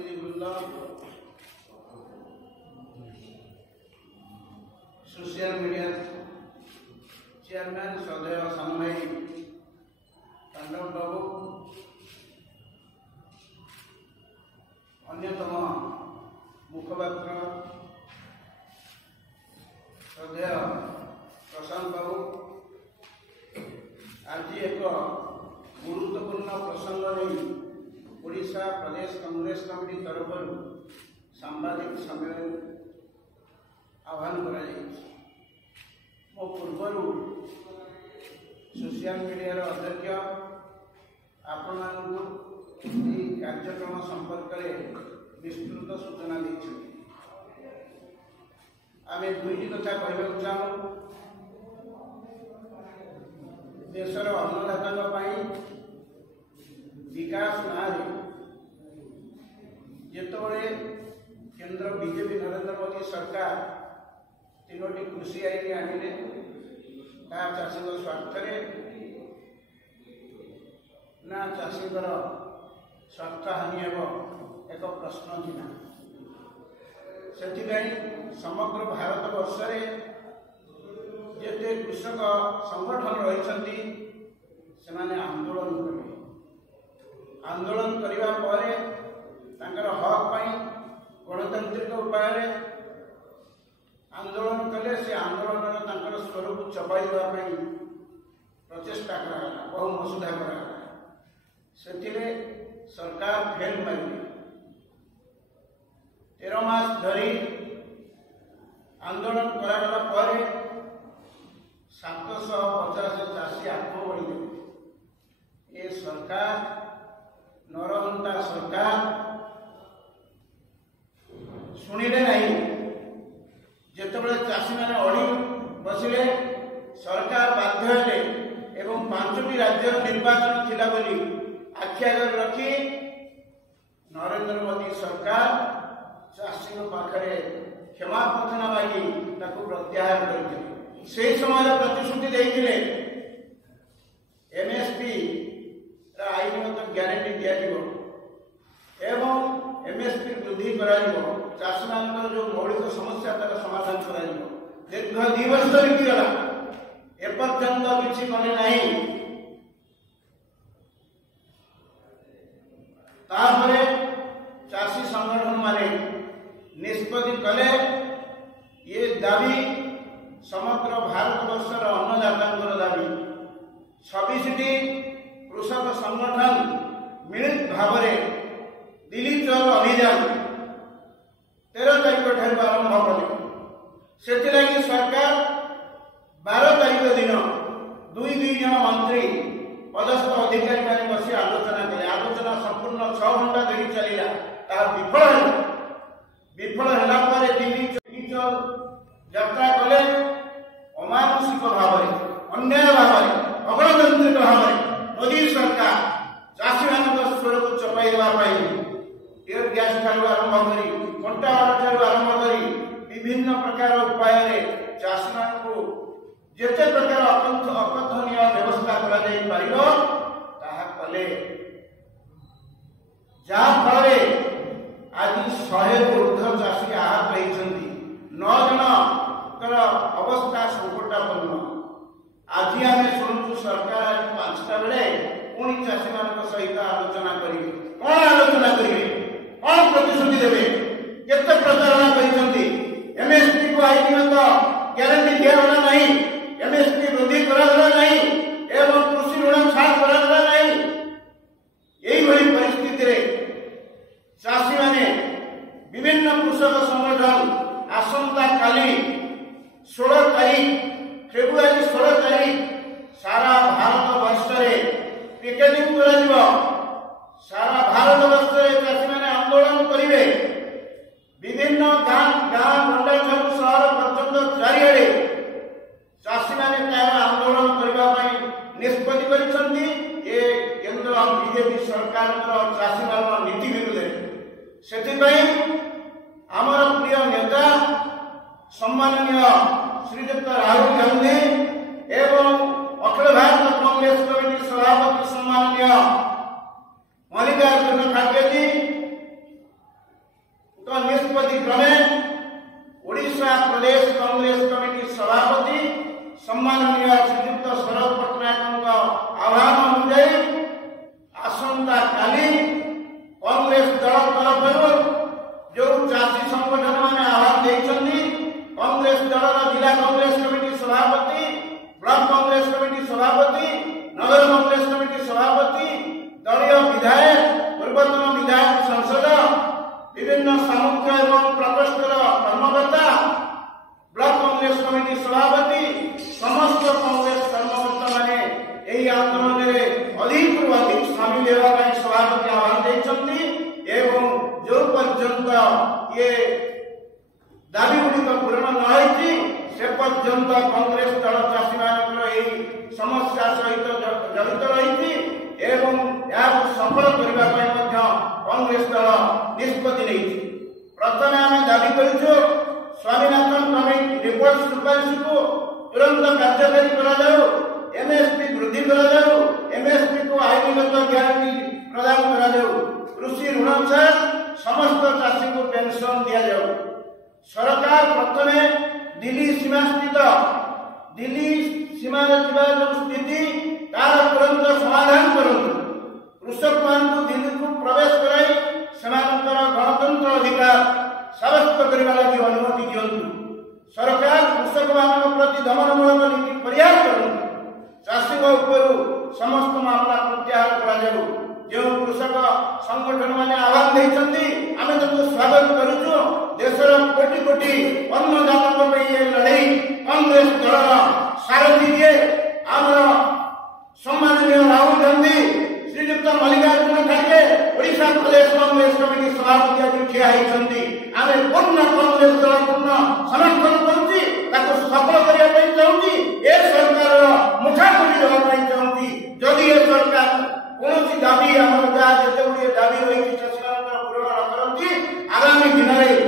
प्रतिनिधिवृंद, social media chairman श्रद्धेय सामू भाई तांडव बाबू, अन्यतम मुखपात्र श्रद्धेय प्रशांत बाबू, आज एक गुरुत्वपूर्ण प्रसंग नहीं ओडिशा प्रदेश कांग्रेस कमिटी तरफ सांबादिक सम्मेलन आह्वान करा मो पूर्वर सोशल मीडिया अध्यक्ष आपण कार्यक्रम संपर्क में विस्तृत सूचना दी। आम दुईटी कथा कहवाक चाहूँ। देशर अन्नदाता विकास ना जिते केंद्र बीजेपी नरेंद्र मोदी सरकार तीनोटी कृषि आईन आनिले चाषी स्वार्थ ना चाषी स्वार्थ हानि एक प्रश्न थी। से समग्र भारत वर्ष जिते कृषक संगठन रही आंदोलन करें। आंदोलन करने पर हक पाई गणतांत्रिक उपाय आंदोलन कले से आंदोलन स्वरूप चपाई प्रचेषा कराला, बहु मसुदा कराला। से सरकार फेल मारे 13 मास धरी आंदोलन करागला पर 750 चाषी आत्मबली देते। ये सरकार नरहंता सरकार शुणिले नहीं। जितेबाला चाषी मैंने अड़ी बसिले सरकार बाध्य हेले एवं 5टी राज्य निर्वाचन थिला बोली आखि आगे रखी नरेंद्र मोदी सरकार चाषी पाखे क्षमा प्रार्थना मागी प्रत्याहार करते। से समय प्रतिश्रुति देते एमएसपी आईनगत ग्यारंटी एवं एमएसपी वृद्धि चाषी मान जो मौलिक समस्या तार समाधान कर दीर्घ 2 वर्ष बीतीगला एपर्यंत किसी कले ना। चाषी संगठन माने निष्पत्ति कले ये दाबी समग्र भारत वर्षर अन्नदाता दाबी 26टी कृषक संगठन मिलित भाव दिल्ली चौर अभियान 13 तारीख ठार आरंभ कले। से सरकार 12 तारीख दिन 2 जन मंत्री पदस्थ अधिकारी मैंने बस आलोचना कले। आलोचना संपूर्ण 6 घंटा धरी चलला, विफल है दिल्ली चौर यात्रा कले। अमानुषिक भाव अन्याय भाव अगणतांत्रिक भाव मोदी सरकार चाषी मान स्वर को चपाई टीयर गैस ठार आरंभ कर कंटा ठार आरंभ कर विभिन्न प्रकार उपाय चाषी मान जिते प्रकार अकथनीय व्यवस्था कले जहाँफल आज 100 ऊर्ध्व चाषी आहत होती 9 जन अवस्था संकटापन्न। आज आम शुणु सरकार आज 5टा बेले पुणी चाषी मान सहित आलोचना करेंगे। कौन आलोचना करेंगे, कौन प्रतिश्रुति देवे, केते प्रचारणा करिसेंती। एमएसपी को आईनगत ग्यारंटी दियागला नहीं, एमएसपी वृद्धि करागला नहीं एवं कृषि ऋण छाड़ करागला नहीं। यही भली परिस्थिति रे चाषी माने विभिन्न कृषक संगठन आसंता काली 16 तारीख फेब्रुआरी 16 तारीख सारा भारत वर्ष पिकेटिंग करा सारा भारत वर्ष चाषी मैंने आंदोलन करेंगे। विभिन्न गाँ गंडा ठार सहर पर्यटन चारिड़े चाषी मैंने आंदोलन करने निष्पत्ति करछंती। ये केंद्र बीजेपी सरकार चाषी मान नीति विरुद्ध से आमर प्रिय नेता सम्माननीय श्रीजुक्त राहुल गांधी एवं अखिल भारत कांग्रेस कमिटी सभापति सम्माननीय मल्लिकार्जुन खड़गे जी क्रमे ओडिशा प्रदेश कांग्रेस कमिटी सभापति सम्माननीय श्रीयुक्त शरद पट्टनायक आह्वान अनुଯାୟୀ आसंता काली कांग्रेस दल तरफ जो चाषी संगठन मैंने आह्वान देइछन्ती कांग्रेस दल जिला कांग्रेस कमिटी सभापति ब्लॉक कांग्रेस कमिटी सभापति नगर कांग्रेस कमिटी सभापति दलीय विधायक पूर्वतन विधायक संसद विभिन्न सामुख्य एवं प्रकोष्ठर कर्मकर्ता ब्लॉक कांग्रेस कमिटी सभापति समस्त कांग्रेस कर्मकर्ता माने एही आंदोलन में अधिक अधिक शामिल होगा सभापति आह्वान देइछन्ती एवं जो पर्यंत ये दाबी गुड़िक पूरण नई से पर्यंत कांग्रेस दल चाषी मान समस्या सहित जड़ित रही एवं सफल करने कांग्रेस दल निष्पत्ति नहीं। प्रथम आम दाबी करूँ स्वामीनाथन कमिटी रिपोर्ट सुपारिश को तुरंत कार्यकारी कर एमएसपी वृद्धि कर एमएसपी को आईनगत ग्यारंटी प्रदान कर कृषि ऋण छाड़ समस्त चाषी को पेंशन दि जाऊ। सरकार प्रथमे दिल्ली सीमा स्थित दिल्ली सीमा जो स्थिति तार तुरंत समाधान करूँ कृषक मान दिल्ली को प्रवेश कराई गणतंत्र अधिकार साब्यस्त करने लगी अनुमति दिंतु। सरकार कृषक मान प्रति दमनमूलक नीति प्रयास करूँ चाषी समस्त मामला प्रत्याहार कर जो कृषक संगठन मैंने आह्वान देते आम स्वागत करुचु। देशर कोटि कोटि अन्नदाता लड़ई कांग्रेस दल सारथी दिए आमर सम्माननीय राहुल गांधी श्रीयुक्त मल्लिकार्जुन खड़गे ओडिशा प्रदेश कांग्रेस कमिटी सभापति आज ठिया होती आम पूर्ण कांग्रेस दल पूर्ण समर्थन करुच्ची सफल करने चाहूँगी ए सरकार मुखामुखी देवाई चाहूँगी। जदि ए सरकार कौन दाबी आम जहाँ जिते गुड़े दाबी रही चाषी पूरण न करती आगामी दिन में